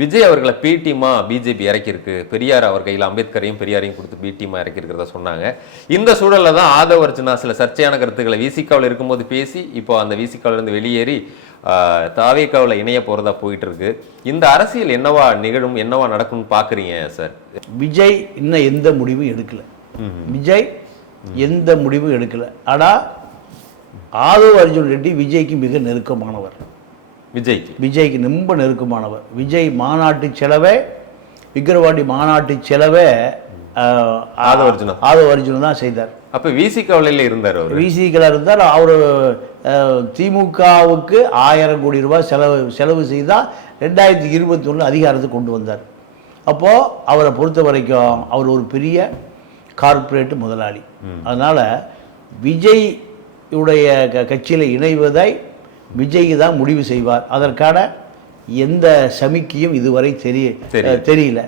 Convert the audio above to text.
விஜய் அவர்களை பி டீமா பிஜேபி இறக்கியிருக்கு, பெரியார் அவர் கையில் அம்பேத்கரையும் பெரியாரையும் கொடுத்து பி டீமா இறக்கியிருக்கிறதா சொன்னாங்க. இந்த சூழலில் தான் ஆதவ் அர்ஜுனா சில சர்ச்சையான கருத்துக்களை விசிகாவில் இருக்கும்போது பேசி இப்போ அந்த விசிகாவிலிருந்து வெளியேறி தாவேகாவில் இணைய போகிறதா போயிட்டு இருக்கு. இந்த அரசியல் என்னவா நிகழும், என்னவா நடக்கும்னு பார்க்குறீங்க சார்? விஜய் இன்னும் எந்த முடிவும் எடுக்கல. விஜய் எந்த முடிவும் எடுக்கல. ஆனால் ஆதவ் அர்ஜுன் ரெட்டி விஜய்க்கு மிக நெருக்கமானவர். விஜய்க்கு ரொம்ப நெருக்கமானவர். விஜய் மாநாட்டு செலவே, விக்கிரவாண்டி மாநாட்டு செலவே ஆதவ் அர்ஜுன் தான் செய்தார். அப்போ விசிகாவில் இருந்தார். விசிகாவில் இருந்தார். அவர் திமுகவுக்கு 1000 கோடி ரூபாய் செலவு செய்தால் 2021 அதிகாரத்துக்கு கொண்டு வந்தார். அப்போது அவரை பொறுத்த வரைக்கும் அவர் ஒரு பெரிய கார்ப்பரேட் முதலாளி. அதனால் விஜய் உடைய கட்சியில் இணைவதை விஜய் தான் முடிவு செய்வார். அதற்கான எந்த சமிக்கையும் இதுவரை தெரியல.